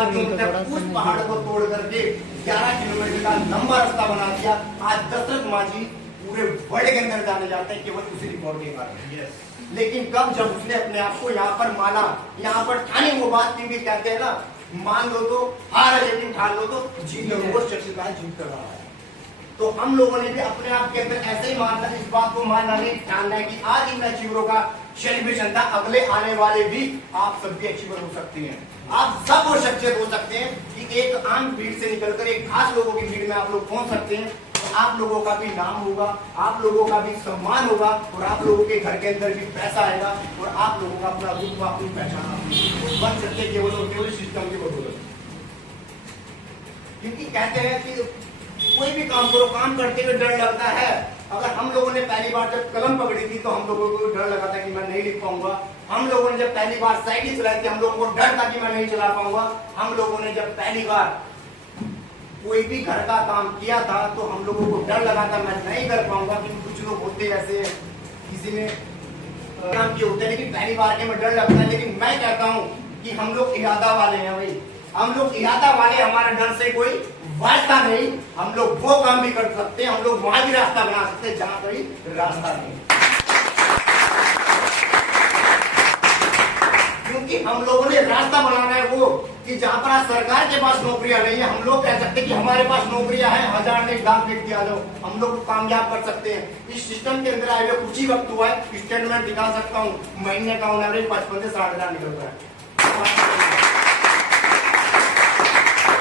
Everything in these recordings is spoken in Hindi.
साल की उम्र तक उस पहाड़ को तोड़ करके 11 किलोमीटर का लंबा रास्ता बना दिया। आज दशरथ मांझी पूरे वर्ल्ड के अंदर जाने जाते हैं केवल उसी रिकॉर्ड के कारण। लेकिन कब जब उसने अपने आप को यहाँ पर माना, यहाँ पर ठानी वो बात, क्योंकि कहते हैं ना, मान लो तो हार है लेकिन ठान लो तो जीत लो, वो शख्स का जीत कर रहा है। तो हम लोगों ने भी अपने आप के अंदर ऐसे ही मानना, इस बात को मानना नहीं, ठानना है कि आज इन अचीवरों का सेलिब्रेशन था, अगले आने वाले भी आप सब भी अचीवर हो सकते हैं। आप सब वो शख्सियत हो सकते हैं कि एक आम भीड़ से निकलकर एक खास लोगों की भीड़ में आप लोग पहुंच सकते हैं। तो आप लोगों का भी नाम होगा, आप लोगों का भी सम्मान होगा, और आप लोगों के घर के अंदर भी पैसा आएगा, और आप लोगों का अपना रूप, अपनी पहचान बन सकते हैं केवल और केवल सिस्टम की बदौलत। क्योंकि कहते हैं कि कोई भी काम करो, काम करते हुए डर लगता है। अगर हम लोगों ने पहली बार जब कलम पकड़ी थी तो हम लोगों को डर लगा था कि मैं नहीं लिख पाऊंगा। हम लोगों ने जब पहली बार साइकिल चलाई थी, हम लोगों को डर था कि मैं नहीं चला पाऊंगा। हम लोगों ने जब पहली बार कोई भी घर का काम किया था तो हम लोगों को डर लगा था मैं नहीं कर पाऊंगा, क्योंकि कुछ लोग होते ऐसे, किसी ने काम किए होते हैं लेकिन पहली बार के में डर लगता है। लेकिन मैं कहता हूँ कि हम लोग इरादा वाले हैं भाई, हम लोग इरादा वाले, हमारे डर से कोई वास्ता नहीं। हम लोग वो काम भी कर सकते हैं, हम लोग वहां भी रास्ता बना सकते हैं जहां कोई रास्ता नहीं। क्योंकि हम लोगों ने रास्ता बनाना है वो कि जहां पर सरकार के पास नौकरियां नहीं है, हम लोग कह सकते हैं कि हमारे पास नौकरियां हैं, 1000 ने डाक लिख दिया जाओ, हम लोग कामयाब कर सकते हैं। इस सिस्टम के अंदर आए हुए कुछ ही वक्त हुआ है, स्टेटमेंट दिखा सकता हूँ, महीने का ऑन एवरेज 55 से 60,000 निकल रहा है।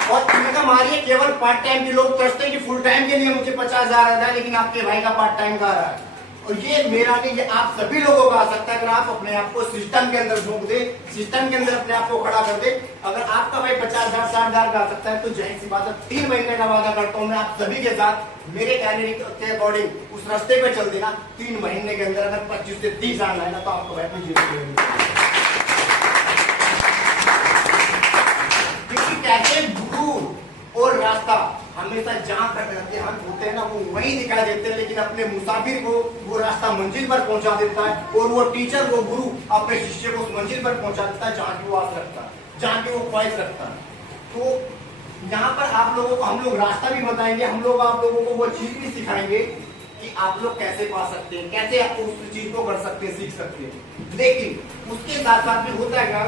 और इनकम आ रही है केवल पार्ट टाइम के लोग तरसते हैं कि फुल टाइम के लिए मुझे 50,000 आता है, लेकिन आपके भाई का पार्ट टाइम का आ रहा है। और ये मेरा नहीं, ये आप सभी लोगों का आ सकता है अगर आप अपने आप को सिस्टम के अंदर झोंक दे, सिस्टम के अंदर अपने आप को खड़ा कर दे। अगर आपका भाई 50,000 60,000 का आ सकता है तो जाहिर सी बात है 3 महीने का वादा करता हूँ मैं आप सभी के साथ, मेरे कहने के अकॉर्डिंग उस रास्ते पे चल देना। 3 महीने के अंदर अगर 25 से 30 आना है ना तो आपको भाई अपनी जीत कहते गुरु और रास्ता हमेशा जहां तक रहते हैं हम होते हैं ना, वो वही दिखाई देते हैं, लेकिन अपने मुसाफिर को वो रास्ता मंजिल पर पहुंचा देता है, और वो टीचर, वो गुरु अपने शिष्य को उस मंजिल पर पहुंचा देता है जहां की वो आस रखता है, जहां की वो ख्वाहिश रखता है। तो यहाँ पर आप लोगों को हम लोग रास्ता भी बताएंगे, हम लोग आप लोगों को वो चीज भी सिखाएंगे कि आप लोग कैसे पा सकते हैं, कैसे आप उस चीज को कर सकते हैं, सीख सकते हैं। लेकिन उसके साथ साथ भी होता है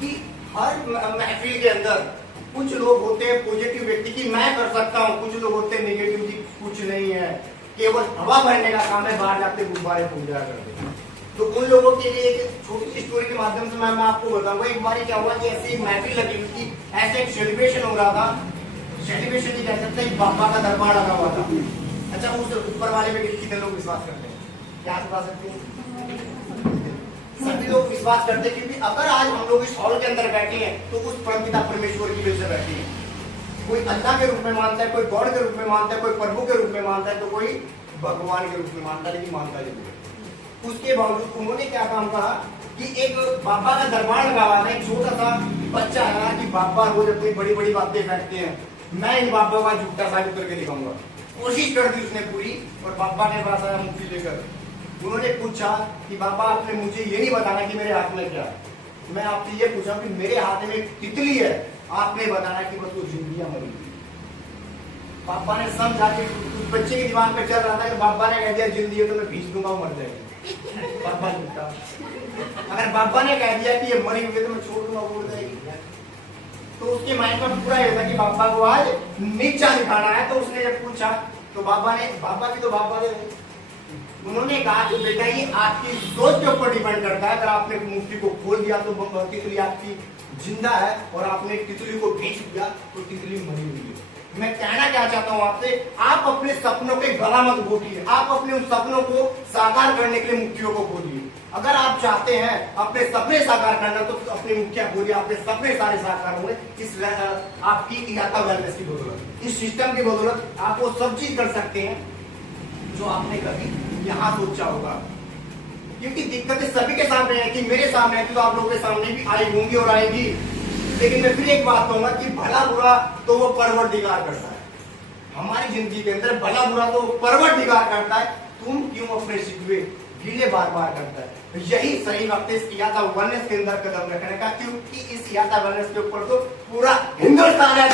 कि हर महफिल के अंदर कुछ लोग होते हैं पॉजिटिव व्यक्ति की मैं कर सकता हूँ, कुछ लोग होते हैं नेगेटिव की कुछ नहीं है, केवल हवा भरने का काम है, बाहर जाते गुब्बारे फूल जाया करते हैं। तो उन लोगों के लिए एक छोटी सी स्टोरी के माध्यम से मैं आपको बताऊंगा। एक बार क्या हुआ कि ऐसी एक महफिल लगी हुई थी, ऐसे एक सेलिब्रेशन हो रहा था, सेलिब्रेशन ही कह सकते हैं, बाबा का दरबार लगा हुआ था। अच्छा, उस ऊपर वाले में कितने लोग विश्वास करते हैं, क्या बता सकते हैं? सभी लोग विश्वास करते हैं, क्योंकि अगर आज हम लोग इस हॉल के अंदर बैठे हैं तो उस परमपिता परमेश्वर की वजह से बैठे हैं। कोई अल्लाह के रूप में मानता है, कोई गॉड के रूप में मानता है, कोई प्रभु के रूप में मानता है, तो कोई भगवान के रूप में मानता है, लेकिन मानता नहीं। उसके बावजूद उन्होंने क्या काम कहा कि एक बाबा का दरबार लगा हुआ था, एक छोटा सा बच्चा है कि बाबा रोज अपनी बड़ी बड़ी बातें बैठते हैं, मैं इन बाबा का झूठा साबित करके दिखाऊंगा। कोशिश कर दी उसने पूरी, और बाबा ने बड़ा सारा मुक्ति लेकर उन्होंने पूछा कि बाबा आपने मुझे ये नहीं बताना कि मेरे हाथ में क्या है, मैं आपसे ये पूछा कि मेरे हाथ में एक तितली है, आपने बताना कि बस वो जिंदगियां मरी। पापा ने समझा कि उस बच्चे के दिमाग पे चल रहा था कि बाबा ने कह दिया जिंदगी है तो मैं भीज दूंगा, वो मर जाएगी। पापा झूठा, अगर बाबा ने कह दिया कि ये मरी हुई है तो मैं छोड़ दूंगा, वो उड़ जाएगी। तो उसके माइंड में पूरा ये था कि बाबा को आज नीचा दिखाना है। तो उसने जब पूछा तो बाबा भी तो बाबा थे, उन्होंने कहा कि बेटा ये आपकी सोच के ऊपर डिपेंड करता है। अगर आपने मुफ्ती को खोल दिया तो तितली आपकी जिंदा है, और आपने तितली को बेच दिया तो तितली मरी हुई है। मैं कहना क्या चाहता हूँ आपसे, आप अपने सपनों के गला मत घोटिए, आप अपने उन सपनों को साकार करने के लिए मुक्तियों को खोलिए। अगर आप चाहते हैं अपने सपने साकार करना तो अपनी मुखिया खोलिए, अपने सपने सारे साकार होंगे। इस आपकी इलाका वेलनेस की बदौलत, इस सिस्टम की बदौलत आप वो सब चीज कर सकते हैं जो आपने कभी यहाँ सोचा होगा। क्योंकि दिक्कतें सभी के सामने है, कि मेरे सामने है तो आप लोगों के सामने भी आई होंगी और आएगी। लेकिन मैं फिर एक बात कहूंगा कि भला बुरा तो वो परवरदिगार करता है। हमारी जिंदगी के अंदर भला बुरा तो परवरदिगार करता है। तुम क्यों अपने शिकवे डिले बार बार करता है। यही सही वक्त है इस यात्रा वननेस के अंदर कदम रखने का, क्योंकि इस यात्रा वननेस के ऊपर तो पूरा हिंदुस्तान है।